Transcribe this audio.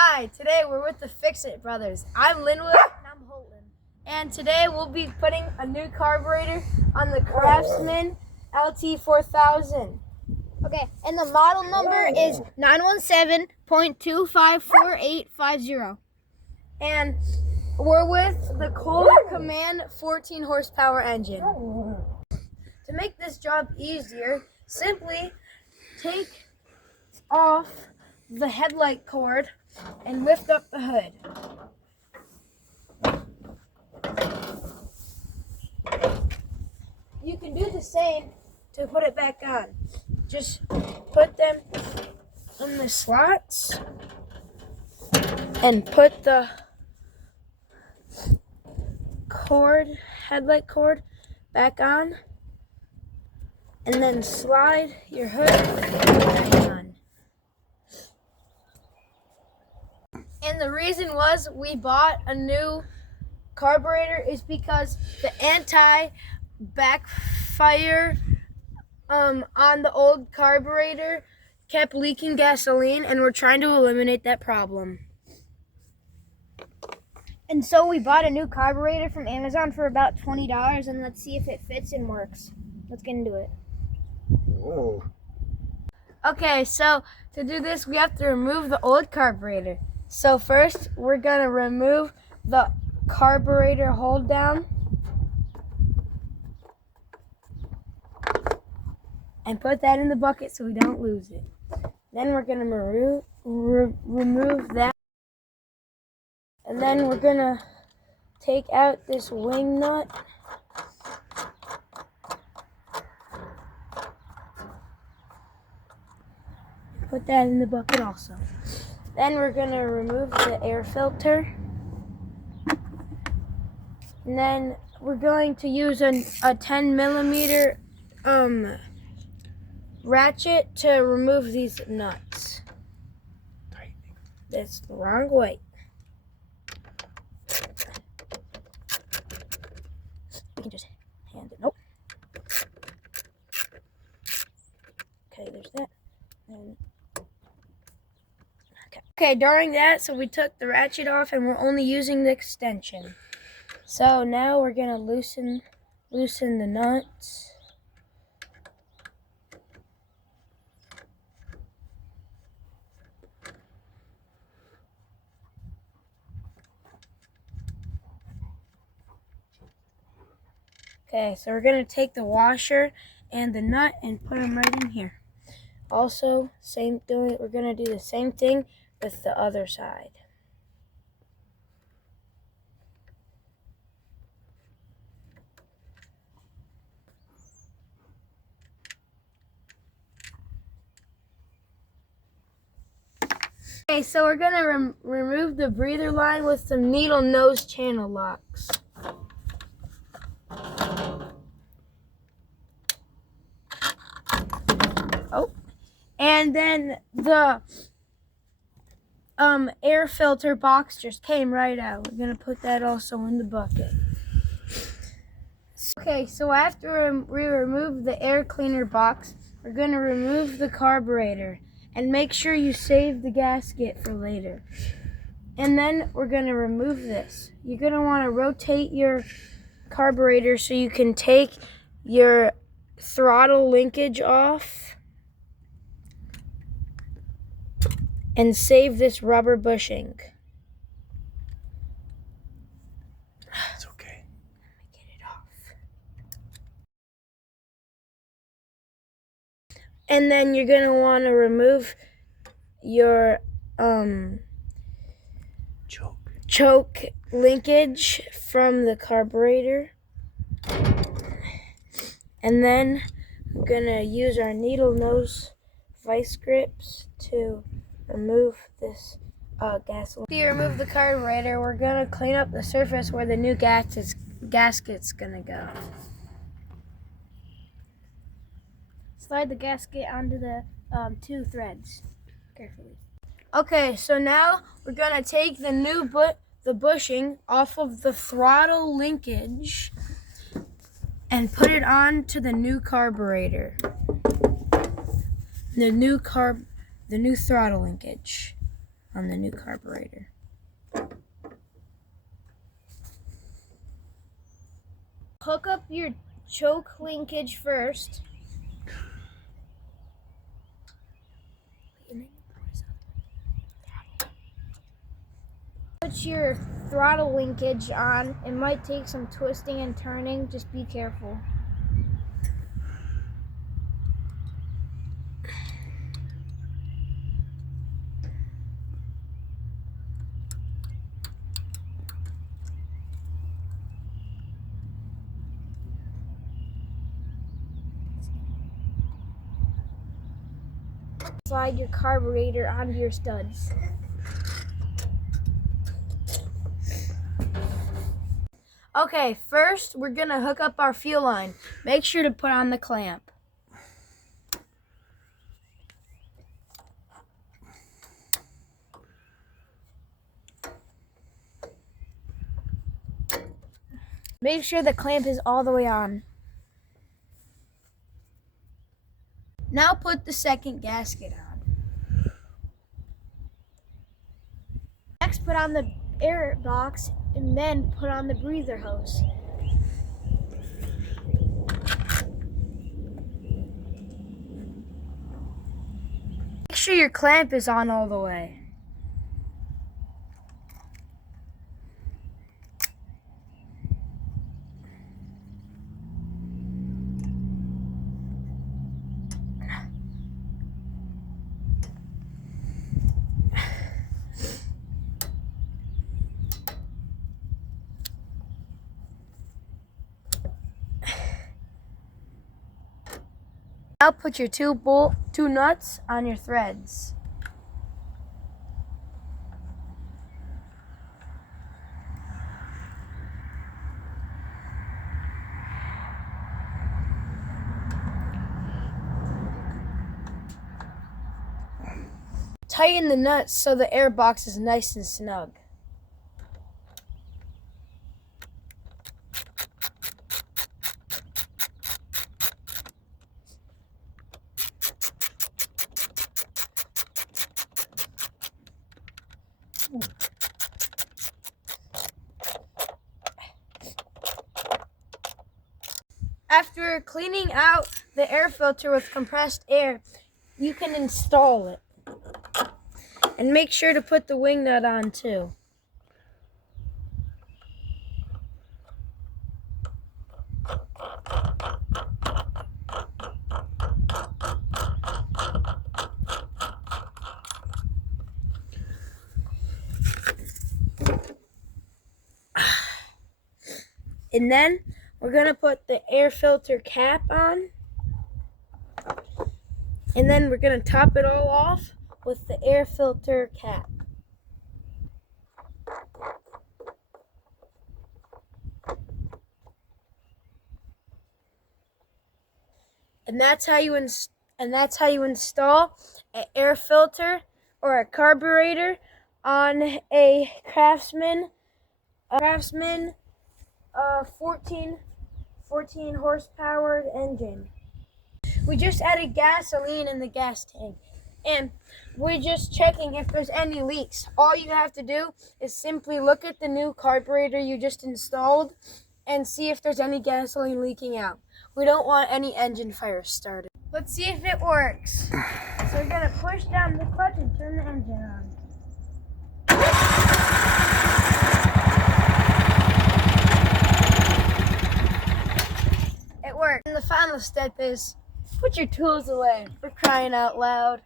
Hi, today we're with the Fix-It brothers. I'm Linwood. And I'm Holton. And today we'll be putting a new carburetor on the Craftsman LT 4000. Okay, and the model number is 917.254850. And we're with the Kohler Command 14 horsepower engine. To make this job easier, simply take off the headlight cord and lift up the hood. You can do the same to put it back on. Just put them in the slots and put the headlight cord back on, and then slide your hood back on. And the reason was we bought a new carburetor is because the anti-backfire on the old carburetor kept leaking gasoline, and we're trying to eliminate that problem. And so we bought a new carburetor from Amazon for about $20, and let's see if it fits and works. Let's get into it. Whoa. Okay, so to do this, we have to remove the old carburetor. So first, we're going to remove the carburetor hold down and put that in the bucket so we don't lose it. Then we're going to remove that. And then we're going to take out this wing nut. Put that in the bucket also. Then we're going to remove the air filter. And then we're going to use a 10 millimeter ratchet to remove these nuts. That's the wrong way. We can just hand it. Nope. Okay, there's that. And Okay, during that, so we took the ratchet off and we're only using the extension. So now we're gonna loosen the nuts. Okay, so we're gonna take the washer and the nut and put them right in here. Also, we're gonna do the same thing with the other side. Okay, so we're gonna remove the breather line with some needle nose channel locks. Oh, and then the air filter box just came right out. We're gonna put that also in the bucket. Okay, so after we remove the air cleaner box, we're gonna remove the carburetor and make sure you save the gasket for later. And then we're gonna remove this. You're gonna wanna rotate your carburetor so you can take your throttle linkage off and save this rubber bushing. It's okay. Let me get it off. And then you're going to want to remove your choke linkage from the carburetor. And then we're going to use our needle nose vice grips to remove this gasoline. After you remove the carburetor, we're going to clean up the surface where the new gasket's going to go. Slide the gasket onto the 2 threads carefully. Okay, so now we're going to take the bushing off of the throttle linkage and put it onto the new carburetor. The new throttle linkage on the new carburetor. Hook up your choke linkage first. Put your throttle linkage on. It might take some twisting and turning. Just be careful. Slide your carburetor onto your studs. Okay, first we're gonna hook up our fuel line. Make sure to put on the clamp. Make sure the clamp is all the way on. Now put the second gasket on. Next, put on the air box and then put on the breather hose. Make sure your clamp is on all the way. Now put your two nuts on your threads. Tighten the nuts so the air box is nice and snug. After cleaning out the air filter with compressed air, you can install it. And make sure to put the wing nut on too. And then we're going to put the air filter cap on. And then we're going to top it all off with the air filter cap. And that's how you install an air filter or a carburetor on a Craftsman 14 horsepower engine. We just added gasoline in the gas tank, and we're just checking if there's any leaks. All you have to do is simply look at the new carburetor you just installed and see if there's any gasoline leaking out. We don't want any engine fires started. Let's see if it works. So we're gonna push down the clutch and turn the engine on. It worked. And the final step is put your tools away. For crying out loud.